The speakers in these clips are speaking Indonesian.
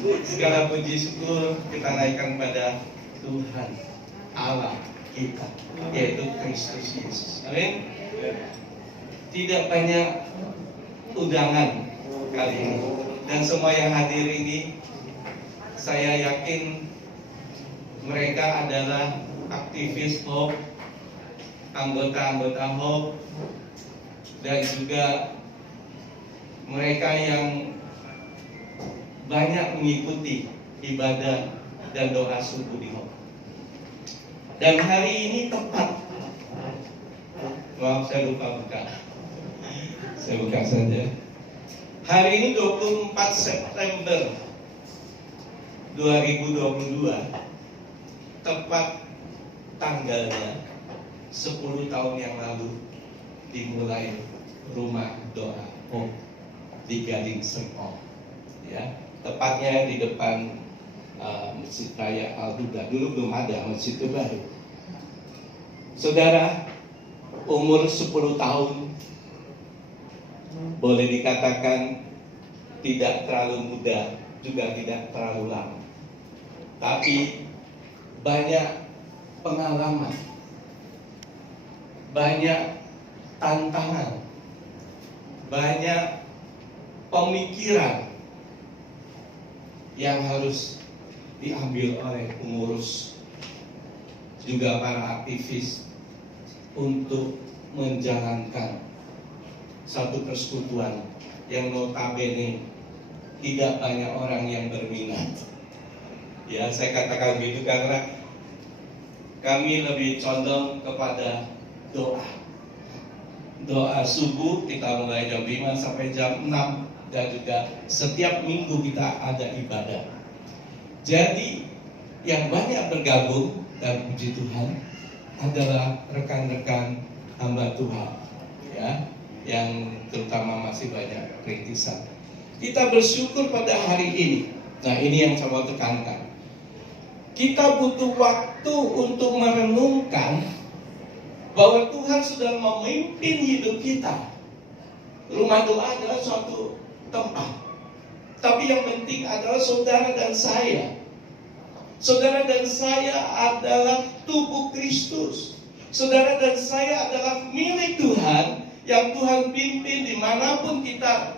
Segala puji syukur kita naikkan pada Tuhan Allah kita, yaitu Kristus Yesus. Amin. Tidak banyak undangan kali ini, dan semua yang hadir ini saya yakin mereka adalah aktivis Hope, anggota-anggota Hope, dan juga mereka yang banyak mengikuti ibadah dan doa subuh di Hope. Dan hari ini tepat, maaf saya lupa buka, saya buka saja. Hari ini 24 September 2022, tepat tanggalnya 10 tahun yang lalu dimulai rumah doa Hope di Gading Serpong, ya, tepatnya di depan Masjid Raya Al-Huda. Dulu belum ada, masjid itu baru. Saudara, umur 10 tahun boleh dikatakan tidak terlalu muda, juga tidak terlalu lama, tapi banyak pengalaman, banyak tantangan, banyak pemikiran yang harus diambil oleh pengurus, juga para aktivis, untuk menjalankan satu persekutuan yang notabene tidak banyak orang yang berminat. Ya, saya katakan gitu karena kami lebih condong kepada doa. Doa subuh kita mulai jam 5 sampai jam 6, dan juga setiap minggu kita ada ibadah. Jadi yang banyak bergabung, dan puji Tuhan, adalah rekan-rekan hamba Tuhan, ya, yang terutama masih banyak rintisan. Kita bersyukur pada hari ini. Nah, ini yang saya mau tekankan. Kita butuh waktu untuk merenungkan bahwa Tuhan sudah memimpin hidup kita. Rumah doa adalah suatu tempat, tapi yang penting adalah saudara dan saya. Saudara dan saya adalah tubuh Kristus. Saudara dan saya adalah milik Tuhan, yang Tuhan pimpin dimanapun kita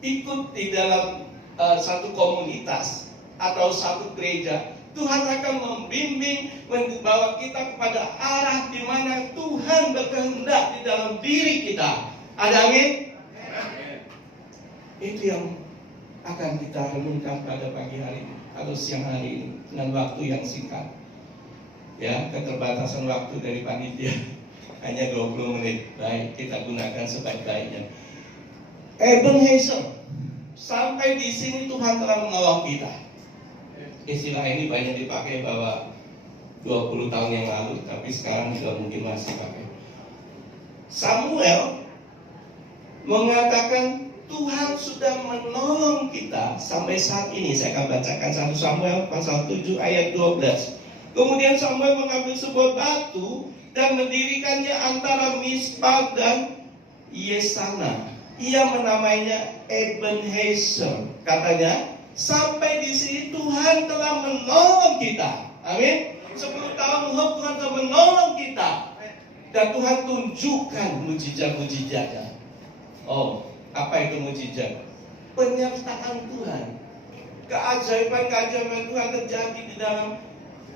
ikut di dalam satu komunitas atau satu gereja. Tuhan akan membimbing, membawa kita kepada arah di mana Tuhan berkehendak di dalam diri kita. Ada amin? Itu yang akan kita renungkan pada pagi hari ini atau siang hari ini dengan waktu yang singkat. Ya, keterbatasan waktu dari panitia hanya 20 menit. Baik, kita gunakan sebaik-baiknya. Ebenezer, sampai di sini Tuhan telah menolong kita. Istilah ini banyak dipakai bahwa 20 tahun yang lalu, tapi sekarang juga mungkin masih pakai. Samuel mengatakan Tuhan sudah menolong kita sampai saat ini. Saya akan bacakan 1 Samuel pasal 7 ayat 12. Kemudian Samuel mengambil sebuah batu dan mendirikannya antara Mispa dan Yesana. Ia menamainya Ebenezer. Katanya, sampai di sini Tuhan telah menolong kita. Amin. 10 tahun Tuhan telah menolong kita, dan Tuhan tunjukkan mujizat-mujizatnya. Oh, apa itu mujizat? Penyertaan Tuhan. Keajaiban-keajaiban Tuhan terjadi di dalam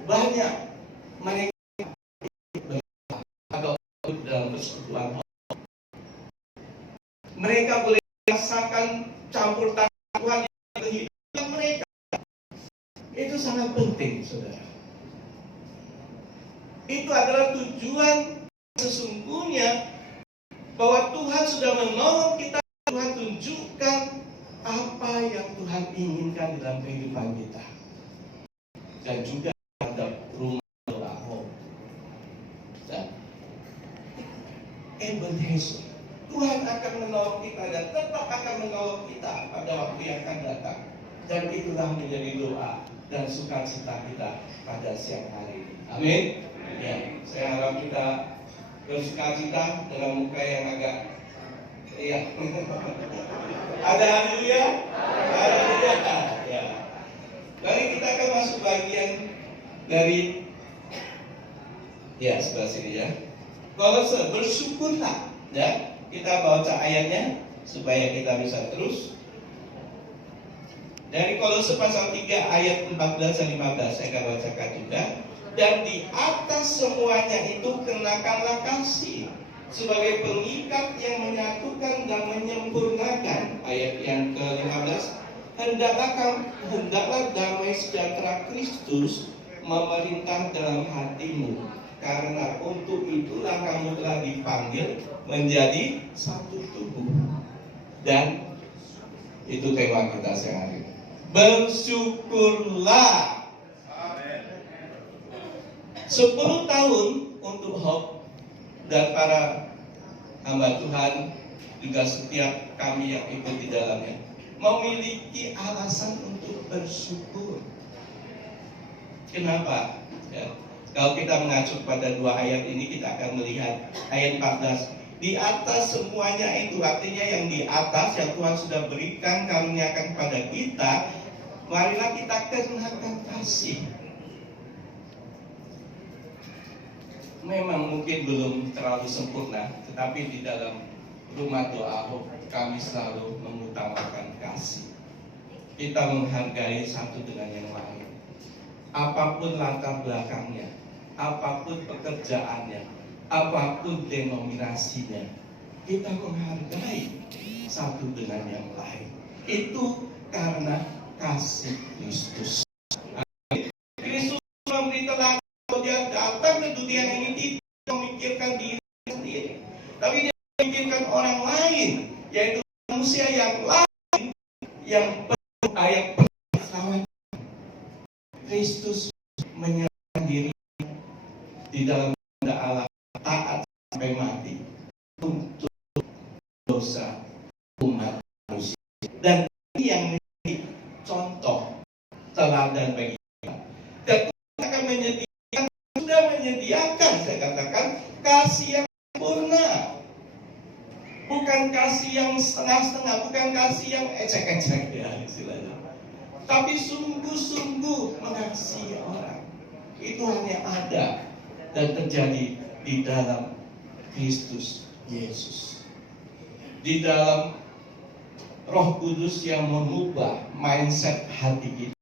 banyak mereka atau dalam persekutuan. Mereka boleh merasakan campur tangan Tuhan di kehidupan mereka. Itu sangat penting, saudara. Itu adalah tujuan sesungguhnya, bahwa Tuhan sudah menolong kita. Tuhan tunjukkan apa yang Tuhan inginkan dalam kehidupan kita, dan juga terhadap rumah doa Hope. Dan Ebenezer, Tuhan akan menolong kita dan tetap akan menolong kita pada waktu yang akan datang. Dan itulah menjadi doa dan sukacita kita pada siang hari ini. Amin. Ya, saya harap kita bersukacita dengan muka yang agak, iya. Ada haleluya? Haleluya. Ya. dari ya sebelah sini ya. Kolose, bersyukurlah ya. Kita baca ayatnya supaya kita bisa terus. Dari Kolose pasal 3 ayat 14 dan 15 saya akan bacakan juga. Dan di atas semuanya itu kenakanlah kasih sebagai pengikat yang menyatukan dan menyempurnakan. Ayat yang ke-15, hendaklah damai sejahtera Kristus memerintah dalam hatimu, karena untuk itulah kamu telah dipanggil menjadi satu tubuh. Dan itu tema kita siang hari ini. Bersyukurlah. 10 tahun untuk Hope dan para hamba Tuhan, juga setiap kami yang ikut di dalamnya, memiliki alasan untuk bersyukur. Kenapa? Ya. Kalau kita mengacu pada 2 ayat ini, kita akan melihat ayat 14. Di atas semuanya itu, artinya yang di atas yang Tuhan sudah berikan, karuniakan kepada kita, marilah kita kenakan kasih. Memang mungkin belum terlalu sempurna, tetapi di dalam rumah doa kami selalu mengutamakan kasih. Kita menghargai satu dengan yang lain. Apapun latar belakangnya, apapun pekerjaannya, apapun denominasinya, kita menghargai satu dengan yang lain. Itu karena kasih Kristus. Kristus memberi teladan. Dia datang ke dunia ini tidak memikirkan diri sendiri, tapi dia memikirkan orang lain, yaitu manusia yang lain yang penuh selamat. Kristus menyerahkan diri di dalam kehendak Allah, taat sampai mati untuk dosa umat manusia. Dan ini yang menjadi contoh teladan bagi kita. Dan Tuhan akan menyediakan, saya katakan, kasih yang sempurna, bukan kasih yang setengah-setengah, bukan kasih yang ecek-ecek ya istilahnya, tapi sungguh-sungguh mengasihi orang. Itu hanya ada dan terjadi di dalam Kristus Yesus, di dalam Roh Kudus yang mengubah mindset hati kita.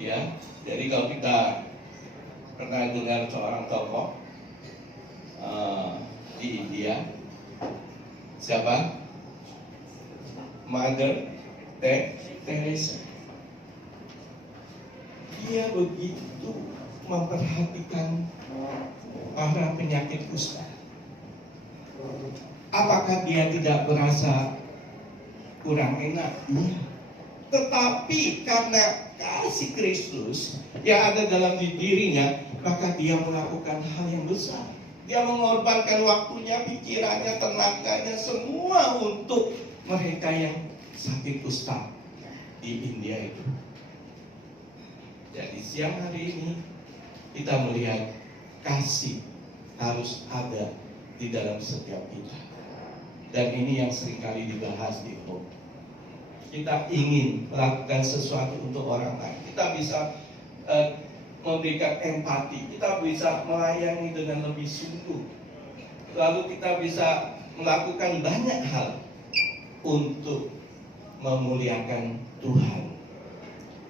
Ya, jadi kalau kita pernah dengar seorang tokoh di India, siapa? Mother Teresa. Dia begitu memperhatikan para penyakit kusta. Apakah dia tidak merasa kurang enak? Iya. Tetapi karena kasih Kristus yang ada dalam dirinya, maka dia melakukan hal yang besar. Dia mengorbankan waktunya, pikirannya, tenaganya, semua untuk mereka yang sakit kusta di India itu. Jadi siang hari ini kita melihat kasih harus ada di dalam setiap kita. Dan ini yang seringkali dibahas di Hope. Kita ingin melakukan sesuatu untuk orang lain. Kita bisa memberikan empati. Kita bisa melayani dengan lebih sungguh. Lalu kita bisa melakukan banyak hal untuk memuliakan Tuhan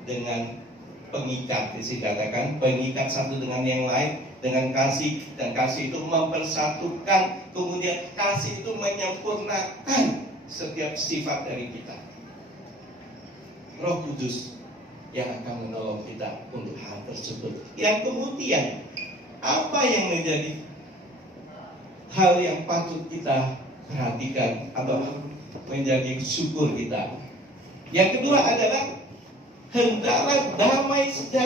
dengan pengikat. Dikatakan pengikat satu dengan yang lain dengan kasih, dan kasih itu mempersatukan. Kemudian kasih itu menyempurnakan setiap sifat dari kita. Roh Kudus yang akan menolong kita untuk hal tersebut. Yang kemudian, apa yang menjadi hal yang patut kita perhatikan atau menjadi syukur kita? Yang kedua adalah hendaklah damai sejahtera